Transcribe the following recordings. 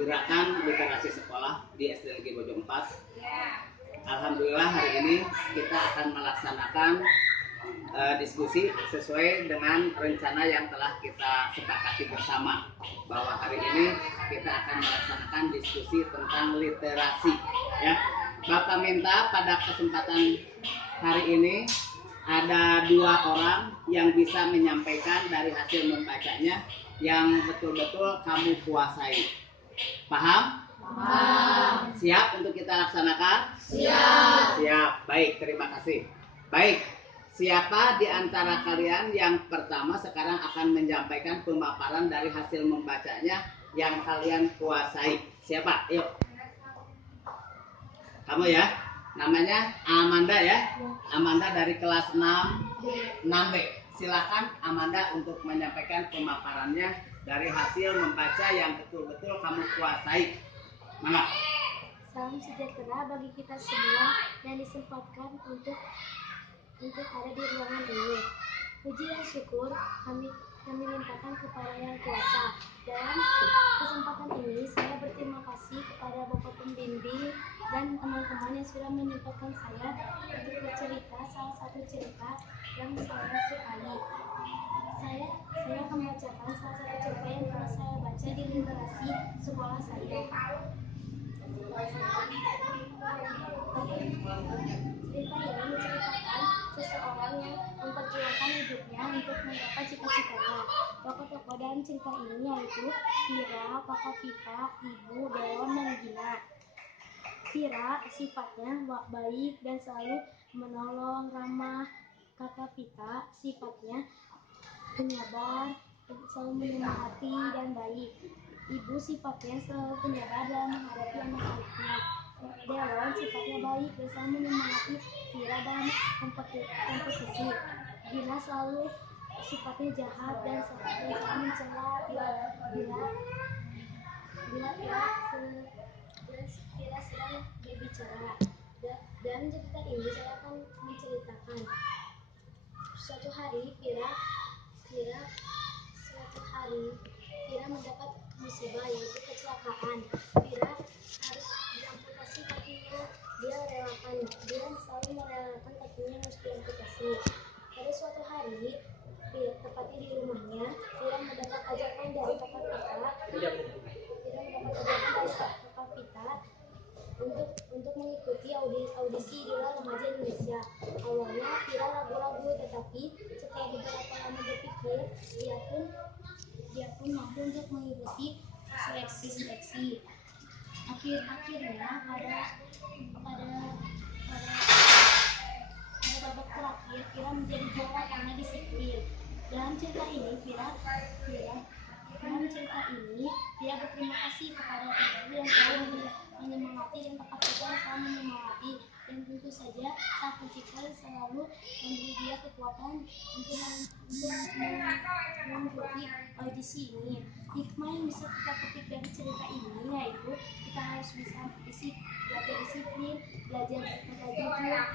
gerakan literasi sekolah di SD Negeri Bojong 4. Alhamdulillah hari ini kita akan melaksanakan diskusi sesuai dengan rencana yang telah kita sepakati bersama, bahwa hari ini kita akan melaksanakan diskusi tentang literasi ya. Bapak minta pada kesempatan hari ini ada 2 orang yang bisa menyampaikan dari hasil membacanya yang betul-betul kamu kuasai. Paham? Paham. Siap untuk kita laksanakan? Siap. Siap. Baik, terima kasih. Baik, siapa di antara kalian yang pertama sekarang akan menyampaikan pemaparan dari hasil membacanya yang kalian kuasai? Siapa? Yuk. Kamu ya? Namanya Amanda ya? Amanda dari kelas 6B. Silakan Amanda untuk menyampaikan pemaparannya dari hasil membaca yang betul-betul kamu kuasai. Mana? Salam sejahtera bagi kita semua yang disempatkan untuk ada di ruangan ini. Puji dan syukur kami limpahkan kepada Yang Kuasa. Dalam kesempatan ini saya berterima kasih kepada Bapak Pembimbing dan teman-teman yang sudah menyempatkan saya untuk bercerita salah satu cerita yang saya sukai. Saya akan membacakan salah satu cerita yang pernah saya baca di literasi sekolah saya. Cerita ini menceritakan seseorang yang memperjuangkan hidupnya untuk menggapai cita-citanya. Tokoh-tokoh dalam cerita ini yaitu Vira, Kakak Vita, Ibu, Dewan, dan Gina. Vira sifatnya baik dan selalu menolong, ramah. Kakak Vita sifatnya penyabar, selalu menyemangati dan baik. Ibu sifatnya selalu penyabar dalam menghadapi anak-anaknya. Dewan sifatnya baik dan selalu menyemangati Vira dalam kompetisi. Gina selalu sifatnya jahat dan selalu mencela bila Vira sedang berbicara. Dan cerita ini saya akan menceritakan. Suatu hari Vira mendapat musibah, yaitu kecelakaan. Vira harus diamputasi kakinya. Dia selalu merelakan kakinya harus diamputasi. Pada suatu hari, tepatnya di rumahnya, Vira mendapat ajakan dari kakak Vita untuk mengikuti audisi Idola Remaja Indonesia. Awalnya Vira ragu-ragu, tetapi setelah beberapa lama berpikir, dia pun mampu untuk mengikuti seleksi. Akhirnya pada babak terakhir Vira menjadi juara karena disiplin. Dalam cerita ini Vira berterima kasih kepada ibu yang selalu menyemangati dan kakak Vita yang selalu menyemangati, dan tentu saja sang pencipta selalu memberi dia kekuatan untuk mengikuti audisi ini. Hikmah yang bisa kita petik dari cerita ini yaitu kita harus bisa belajar disiplin, belajar berkata jujur, dan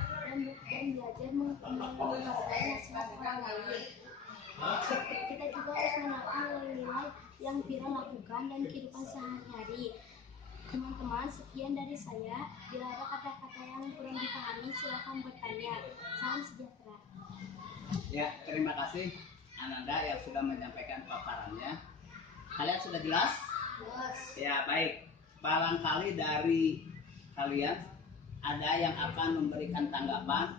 belajar menghargai nasihat orang lain. Kita juga harus menerapkan nilai-nilai yang Vira lakukan dan kehidupan sehari-hari. Teman-teman, sekian dari saya. Bila ada kata-kata yang kurang dipahami, silakan bertanya. Salam sejahtera. Ya, terima kasih Ananda yang sudah menyampaikan paparannya. Kalian sudah jelas? Jelas. Ya, baik. Barangkali dari kalian ada yang akan memberikan tanggapan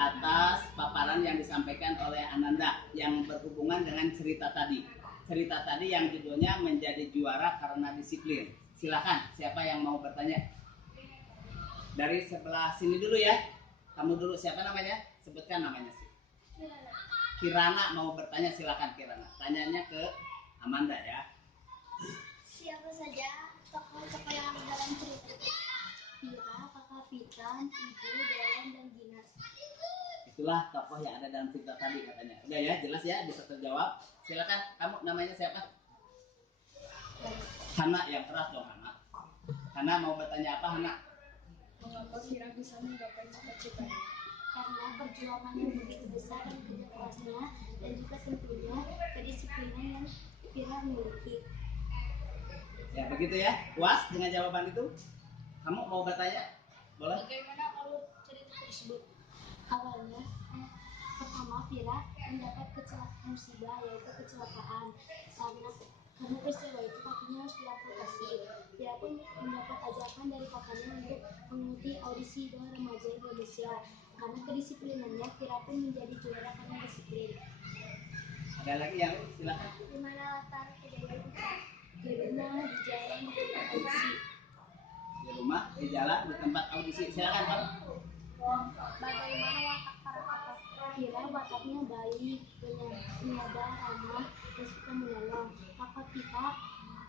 atas paparan yang disampaikan oleh Ananda yang berhubungan dengan cerita tadi. Cerita tadi yang judulnya menjadi juara karena disiplin. Silakan, siapa yang mau bertanya? Dari sebelah sini dulu ya. Kamu dulu, siapa namanya? Sebutkan namanya sih. Kirana mau bertanya, silakan Kirana. Tanyanya ke Amanda ya. Siapa saja tokoh-tokoh yang ada dalam cerita? Vira, Kakak Vita, Ibu, Dewan, dan Gina. Itulah tokoh yang ada dalam cerita tadi katanya. Udah ya, jelas ya, bisa terjawab. Silakan, kamu namanya siapa? Hana, yang keras dong Hana. Hana mau bertanya apa Hana? Mengapa Vira bisa menggapai cita-citanya? Karena perjuangan yang begitu besar dan kerja kerasnya, dan juga tentunya kedisiplinan yang Vira miliki. Ya begitu ya. Puas dengan jawaban itu? Kamu mau bertanya? Boleh? Bagaimana alur cerita tersebut? Awalnya, pertama Vira mendapat musibah yaitu kecelakaan karena peristiwa itu kakinya harus diamputasi. Vira pun mendapat ajakan dari kakaknya untuk mengikuti audisi Idola Remaja Indonesia. Karena kedisiplinannya, Vira pun menjadi juara karena disiplin. Ada lagi yang silakan. Di mana latar kejadian itu? Di rumah, di jalan, di tempat audisi. Di rumah, di jalan, di tempat audisi. Silakan Kamu. Bagaimana watak para kakak? Vira wataknya baik, penyadar, ramah, dan suka menolong. Kakak kita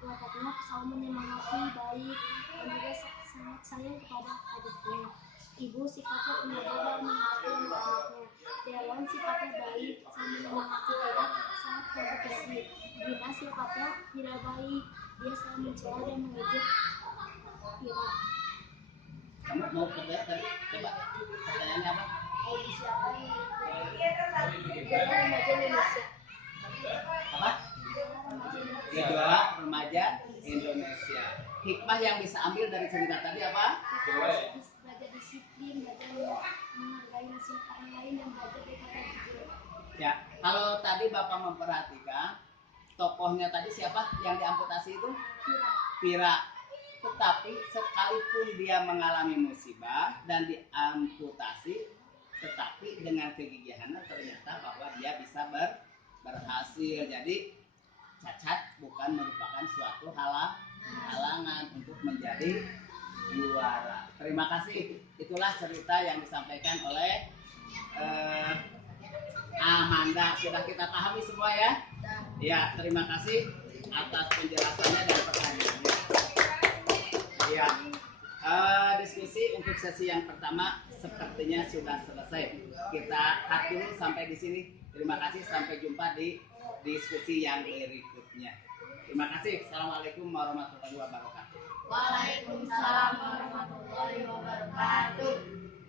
wataknya selalu menyemangati, baik, dan juga sangat sayang kepada adiknya. Ibu sifatnya penyabar dan mengerti anak-anaknya. Dewan sifatnya baik, selalu menyemangati Vira saat kompetisi. Gina sifatnya tidak baik, dia selalu mencela dan mengejek Vira. Kamu mau kerja tadi? Coba pertanyaannya apa? Audisi apa yang Idola Remaja Indonesia? Apa? Idola Remaja Indonesia. Hikmah yang bisa ambil dari cerita tadi apa? Kita harus belajar disiplin, belajar menghargai nasihat orang lain, dan belajar berkata jujur. Ya, kalau tadi Bapak memperhatikan tokohnya tadi siapa yang diamputasi itu? Vira. Tetapi sekalipun dia mengalami musibah dan diamputasi, tetapi dengan kegigihannya ternyata bahwa dia bisa berhasil. Jadi cacat bukan merupakan suatu halangan untuk menjadi juara. Terima kasih. Itulah cerita yang disampaikan oleh Amanda. Sudah kita pahami semua ya? Ya, terima kasih atas penjelasannya dan pertanyaannya. Ya, diskusi untuk sesi yang pertama sepertinya sudah selesai. Kita cut dulu sampai di sini. Terima kasih, sampai jumpa di diskusi yang berikutnya. Terima kasih. Assalamualaikum warahmatullahi wabarakatuh. Waalaikumsalam warahmatullahi wabarakatuh.